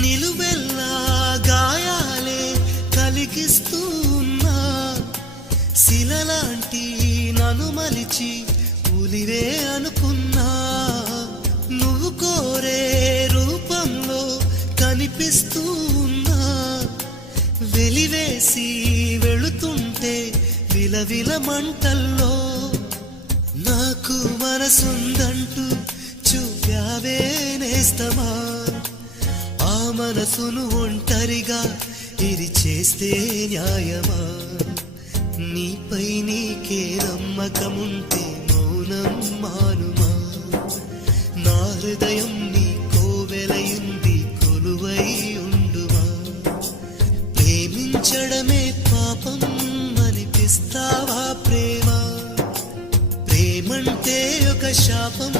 నిలువెల్లా గాయాలే కలిగిస్తూ ఉన్నా, శిలలాంటి నన్ను మలిచి ఉలివే అనుకున్నా, నువ్వు కోరే రూపంలో కనిపిస్తూ ఉన్నా, వెలివేసి వెళుతుంటే విలవిల మంటల్లో నాకు మనసుందంటూ చూపావే నేస్తమా, ఆ మనసును ఒంటరిగా ఇది చేస్తే న్యాయమా, నీపై నీకే నమ్మకముంటే మౌనం మానుమా, నా హృదయం నీ కోవెలయుంది కొలువై ఉండుమా, ప్రేమించడమే పాపం అనిపిస్తావా ప్రేమ, ప్రేమంటే ఒక శాపం